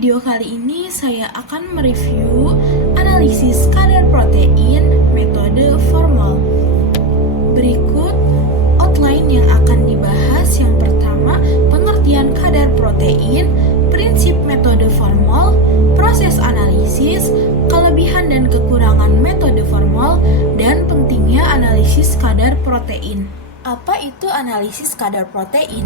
video kali ini saya akan mereview analisis kadar protein metode formal. Berikut outline yang akan dibahas. Yang pertama, pengertian kadar protein, prinsip metode formal, proses analisis, kelebihan dan kekurangan metode formal, dan pentingnya analisis kadar protein. Apa itu analisis kadar protein?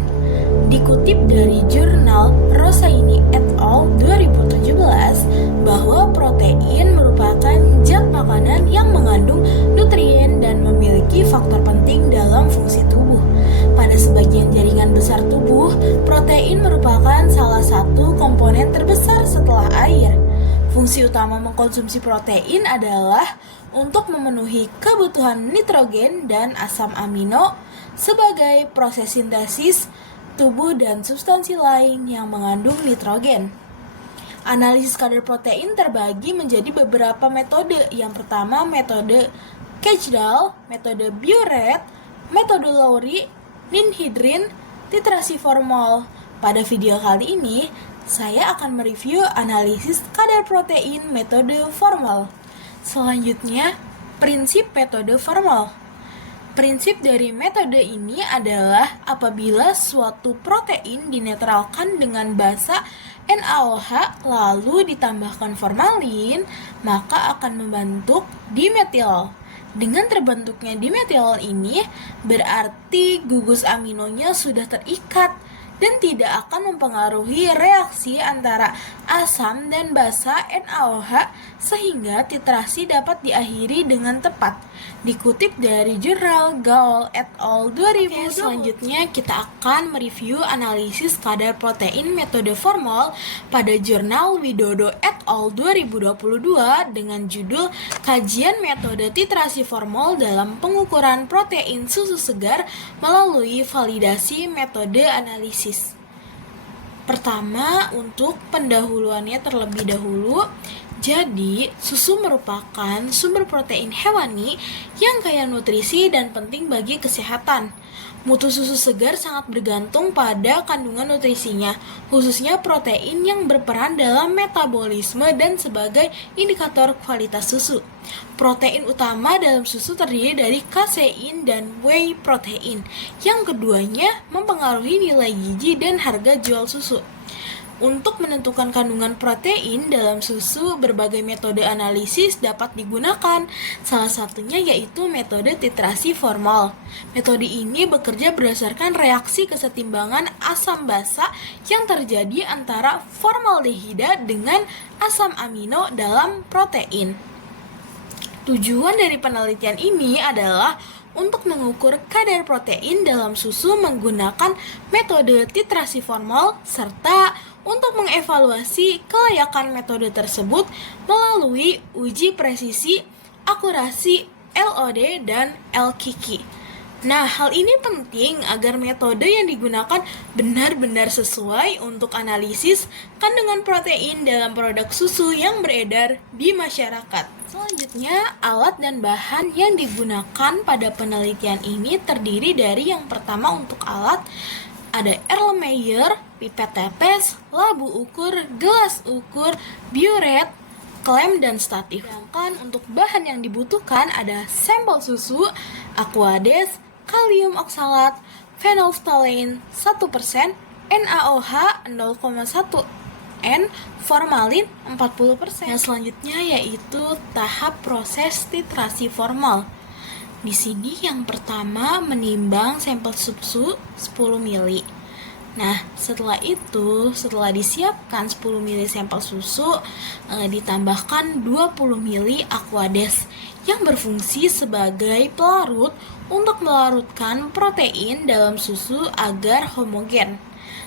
Dikutip dari jurnal Rossaini et al. 2017 bahwa protein merupakan zat makanan yang mengandung nutrien dan memiliki faktor penting dalam fungsi tubuh. Pada sebagian jaringan besar tubuh, protein merupakan salah satu komponen terbesar setelah air. Fungsi utama mengkonsumsi protein adalah untuk memenuhi kebutuhan nitrogen dan asam amino sebagai proses sintesis tubuh dan substansi lain yang mengandung nitrogen. Analisis kadar protein terbagi menjadi beberapa metode. Yang pertama, metode Kegel, metode Biuret, metode Lowry, ninhydrin, titrasi formal. Pada video kali ini, saya akan mereview analisis kadar protein metode formal. Selanjutnya, prinsip metode formal. Prinsip dari metode ini adalah apabila suatu protein dinetralkan dengan basa NaOH lalu ditambahkan formalin, maka akan membentuk dimetil. Dengan terbentuknya dimetil ini, berarti gugus aminonya sudah terikat dan tidak akan mempengaruhi reaksi antara asam dan basa NaOH sehingga titrasi dapat diakhiri dengan tepat. Dikutip dari jurnal Gall et al. 2000. Selanjutnya kita akan mereview analisis kadar protein metode formal pada jurnal Widodo et al. 2022 dengan judul Kajian Metode Titrasi Formal dalam Pengukuran Protein Susu Segar melalui Validasi Metode Analisis. Pertama, untuk pendahuluannya terlebih dahulu. Jadi, susu merupakan sumber protein hewani yang kaya nutrisi dan penting bagi kesehatan. Mutu susu segar sangat bergantung pada kandungan nutrisinya, khususnya protein yang berperan dalam metabolisme dan sebagai indikator kualitas susu. Protein utama dalam susu terdiri dari kasein dan whey protein. Yang keduanya mempengaruhi nilai gizi dan harga jual susu. Untuk menentukan kandungan protein dalam susu, berbagai metode analisis dapat digunakan. Salah satunya yaitu metode titrasi formal. Metode ini bekerja berdasarkan reaksi kesetimbangan asam basa yang terjadi antara formaldehida dengan asam amino dalam protein. Tujuan dari penelitian ini adalah untuk mengukur kadar protein dalam susu menggunakan metode titrasi formal serta untuk mengevaluasi kelayakan metode tersebut melalui uji presisi, akurasi, LOD, dan LQQ. Nah, hal ini penting agar metode yang digunakan benar-benar sesuai untuk analisis kandungan protein dalam produk susu yang beredar di masyarakat. Selanjutnya, alat dan bahan yang digunakan pada penelitian ini terdiri dari yang pertama untuk alat, ada Erlenmeyer, pipet tetes, labu ukur, gelas ukur, biuret, klem, dan statif. Sedangkan untuk bahan yang dibutuhkan ada sampel susu, aquades, kalium oksalat, phenolphthalein 1%, NaOH 0,1 N, formalin 40%. Yang selanjutnya yaitu tahap proses titrasi formal. Di sini yang pertama menimbang sampel susu 10 ml. Nah, setelah disiapkan 10 ml sampel susu, ditambahkan 20 ml aquades yang berfungsi sebagai pelarut untuk melarutkan protein dalam susu agar homogen.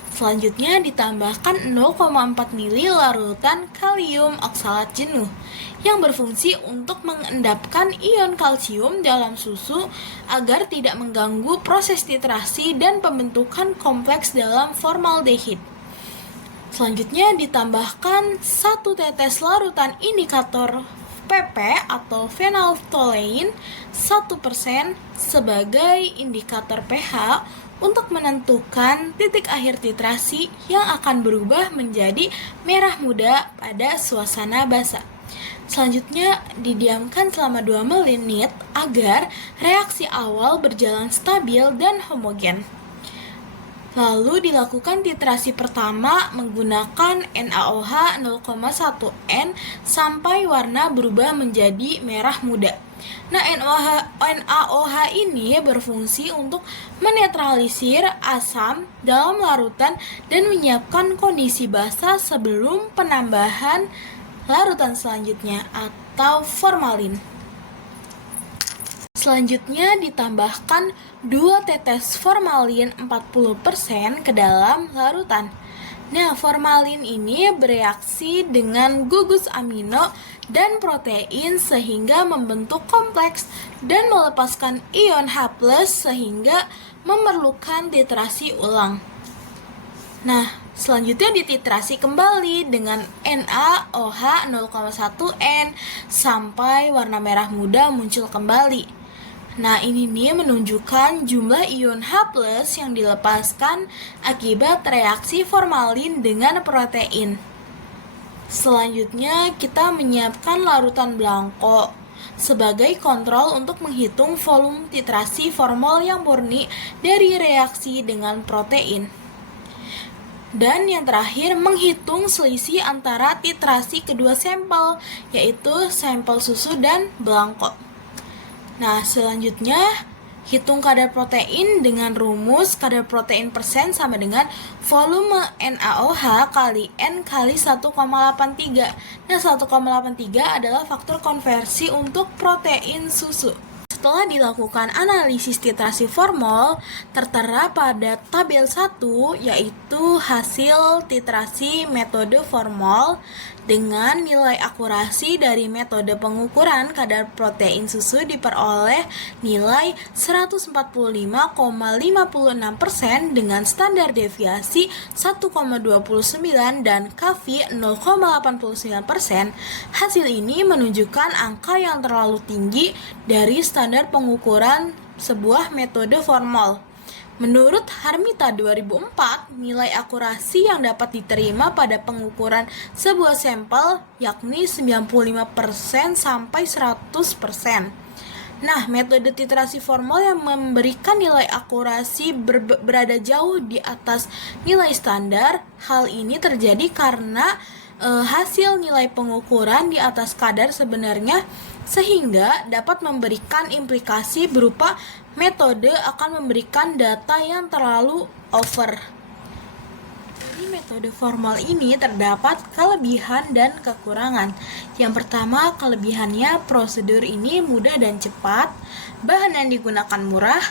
Selanjutnya ditambahkan 0,4 ml larutan kalium oksalat jenuh yang berfungsi untuk mengendapkan ion kalsium dalam susu agar tidak mengganggu proses titrasi dan pembentukan kompleks dalam formaldehid. Selanjutnya ditambahkan 1 tetes larutan indikator PP atau phenolphthalein 1% sebagai indikator pH untuk menentukan titik akhir titrasi yang akan berubah menjadi merah muda pada suasana basah. Selanjutnya, didiamkan selama 2 menit agar reaksi awal berjalan stabil dan homogen. Lalu dilakukan titrasi pertama menggunakan NaOH 0,1N sampai warna berubah menjadi merah muda. Nah, NaOH ini berfungsi untuk menetralisir asam dalam larutan dan menyiapkan kondisi basah sebelum penambahan larutan selanjutnya atau formalin. Selanjutnya ditambahkan 2 tetes formalin 40% ke dalam larutan. Nah, formalin ini bereaksi dengan gugus amino dan protein sehingga membentuk kompleks dan melepaskan ion H+ sehingga memerlukan titrasi ulang. Nah, selanjutnya dititrasi kembali dengan NaOH 0,1N sampai warna merah muda muncul kembali. Nah, ini nih menunjukkan jumlah ion H+ yang dilepaskan akibat reaksi formalin dengan protein. Selanjutnya, kita menyiapkan larutan blanko sebagai kontrol untuk menghitung volume titrasi formol yang murni dari reaksi dengan protein. Dan yang terakhir, menghitung selisih antara titrasi kedua sampel, yaitu sampel susu dan blanko. Nah, selanjutnya hitung kadar protein dengan rumus kadar protein persen sama dengan volume NaOH kali N kali 1,83. Nah, 1,83 adalah faktor konversi untuk protein susu. Setelah dilakukan analisis titrasi formol, tertera pada tabel 1 yaitu hasil titrasi metode formol dengan nilai akurasi dari metode pengukuran kadar protein susu diperoleh nilai 145,56% dengan standar deviasi 1,29 dan KV 0,89%. Hasil ini menunjukkan angka yang terlalu tinggi dari standar pengukuran sebuah metode formol. Menurut Harmita 2004, nilai akurasi yang dapat diterima pada pengukuran sebuah sampel yakni 95% sampai 100%. Nah, metode titrasi formol yang memberikan nilai akurasi berada jauh di atas nilai standar. Hal ini terjadi karena hasil nilai pengukuran di atas kadar sebenarnya, sehingga dapat memberikan implikasi berupa metode akan memberikan data yang terlalu over. Di metode formal ini terdapat kelebihan dan kekurangan. Yang pertama, kelebihannya prosedur ini mudah dan cepat, bahan yang digunakan murah,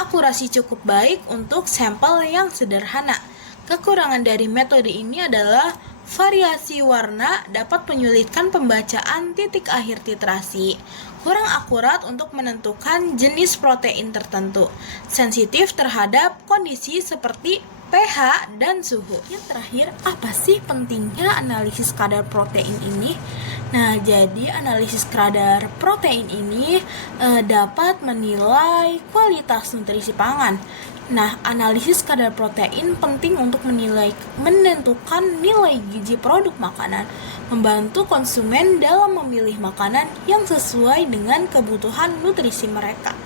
akurasi cukup baik untuk sampel yang sederhana. Kekurangan dari metode ini adalah variasi warna dapat menyulitkan pembacaan titik akhir titrasi, kurang akurat untuk menentukan jenis protein tertentu, sensitif terhadap kondisi seperti pH dan suhu. Yang terakhir, apa sih pentingnya analisis kadar protein ini? Nah, jadi analisis kadar protein ini dapat menilai kualitas nutrisi pangan. Nah, analisis kadar protein penting untuk menentukan nilai gizi produk makanan, membantu konsumen dalam memilih makanan yang sesuai dengan kebutuhan nutrisi mereka.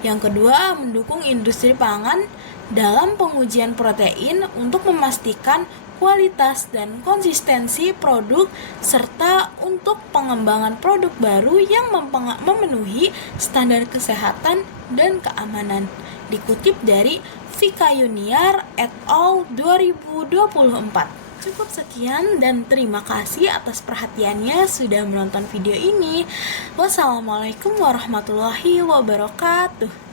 Yang kedua, mendukung industri pangan dalam pengujian protein untuk memastikan kualitas dan konsistensi produk, serta untuk pengembangan produk baru yang memenuhi standar kesehatan dan keamanan. Dikutip dari Vika Yuniar et al. 2024. Cukup sekian dan terima kasih atas perhatiannya sudah menonton video ini. Wassalamualaikum warahmatullahi wabarakatuh.